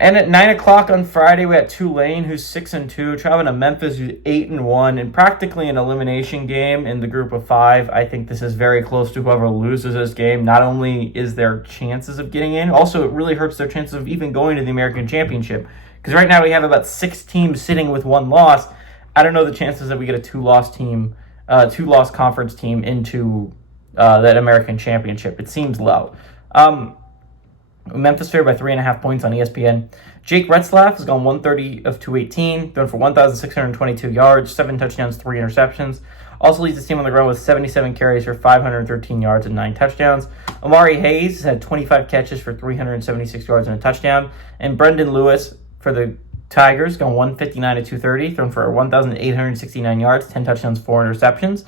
And at 9 o'clock on Friday, we got Tulane, who's 6-2, traveling to Memphis, who's 8-1, and practically an elimination game in the group of 5. I think this is very close to whoever loses this game. Not only is their chances of getting in, also it really hurts their chances of even going to the American Championship. Because right now we have about 6 teams sitting with 1 loss. I don't know the chances that we get a 2-loss team, 2-loss conference team into that American Championship. It seems low. Memphis favored by 3.5 points on ESPN. Jake Retzlaff has gone 130 of 218, thrown for 1,622 yards, 7 touchdowns, 3 interceptions. Also leads his team on the ground with 77 carries for 513 yards and 9 touchdowns. Amari Hayes has had 25 catches for 376 yards and a touchdown. And Brendan Lewis for the Tigers gone 159 of 230, thrown for 1,869 yards, 10 touchdowns, 4 interceptions.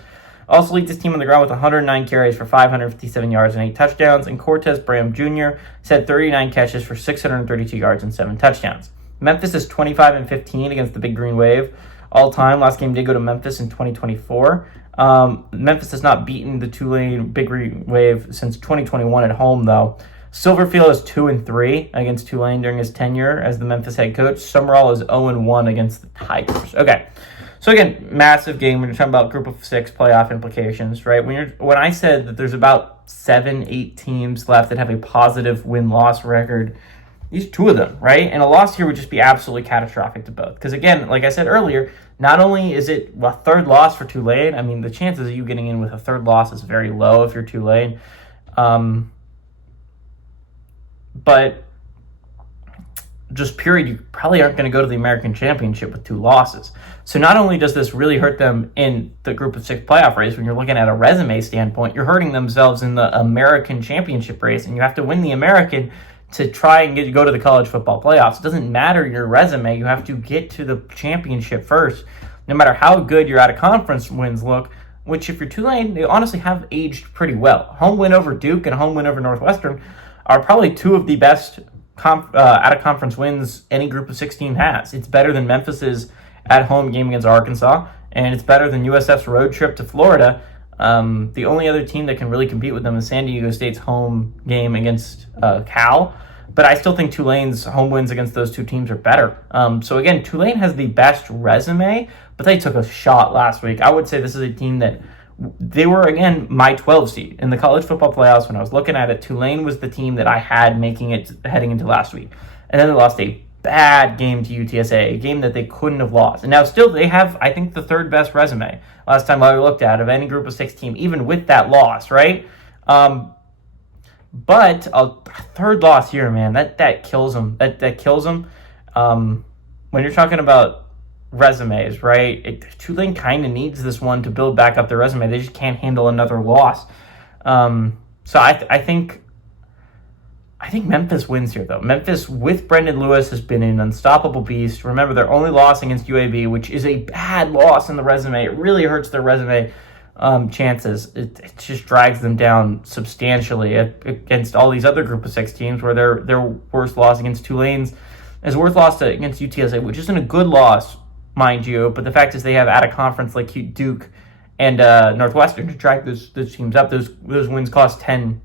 Also leads his team on the ground with 109 carries for 557 yards and 8 touchdowns. And Cortez Bram Jr. has had 39 catches for 632 yards and 7 touchdowns. Memphis is 25-15 against the Big Green Wave all time. Last game did go to Memphis in 2024. Memphis has not beaten the Tulane Big Green Wave since 2021 at home, though. Silverfield is 2-3 against Tulane during his tenure as the Memphis head coach. Summerall is 0-1 against the Tigers. Okay. So again, massive game when you're talking about group of 6 playoff implications, right? When I said that there's about 7-8 teams left that have a positive win-loss record, these 2 of them, right? And a loss here would just be absolutely catastrophic to both. Because again, like I said earlier, not only is it a third loss for Tulane, I mean, the chances of you getting in with a third loss is very low if you're Tulane. But just period, you probably aren't going to go to the American Championship with 2 losses. So not only does this really hurt them in the group of 6 playoff race, when you're looking at a resume standpoint, you're hurting themselves in the American Championship race, and you have to win the American to try and go to the college football playoffs. It doesn't matter your resume. You have to get to the championship first, no matter how good your out-of-conference wins look, which if you're Tulane, they honestly have aged pretty well. Home win over Duke and home win over Northwestern are probably 2 of the best out-of-conference wins any group of 16 has. It's better than Memphis's at-home game against Arkansas, and it's better than USF's road trip to Florida. The only other team that can really compete with them is San Diego State's home game against Cal, but I still think Tulane's home wins against those 2 teams are better. So again, Tulane has the best resume, but they took a shot last week. I would say this is a team that they were, again, my 12 seed in the college football playoffs. When I was looking at it, Tulane was the team that I had making it heading into last week. And then they lost a bad game to UTSA, a game that they couldn't have lost. And now still they have, I think, the 3rd best resume last time I looked at of any group of 6 team, even with that loss, right? But a 3rd loss here, man, that kills them. That kills them. When you're talking about resumes, right? Tulane kind of needs this one to build back up their resume. They just can't handle another loss. So I think Memphis wins here, though. Memphis with Brendan Lewis has been an unstoppable beast. Remember, their only loss against UAB, which is a bad loss in the resume. It really hurts their resume chances. It just drags them down substantially against all these other group of 6 teams, where their worst loss against Tulane's is worst loss against UTSA, which isn't a good loss, mind you, but the fact is they have out of conference like Duke and Northwestern to track those teams up. Those wins cost 10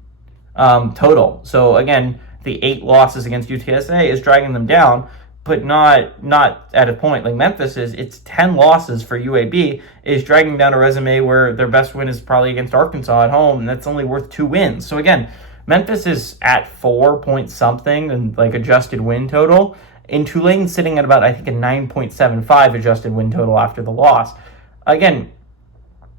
total. So again, the 8 losses against UTSA is dragging them down, but not at a point like Memphis is. It's 10 losses for UAB is dragging down a resume where their best win is probably against Arkansas at home, and that's only worth 2 wins. So again, Memphis is at 4 point something and like adjusted win total. And Tulane sitting at about, I think, a 9.75 adjusted win total after the loss. Again,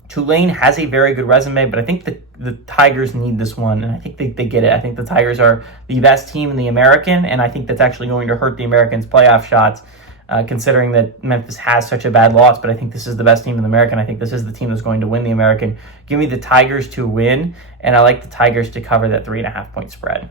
Tulane has a very good resume, but I think the Tigers need this one, and I think they get it. I think the Tigers are the best team in the American, and I think that's actually going to hurt the Americans' playoff shots, considering that Memphis has such a bad loss. But I think this is the best team in the American. I think this is the team that's going to win the American. Give me the Tigers to win, and I like the Tigers to cover that 3.5 point spread.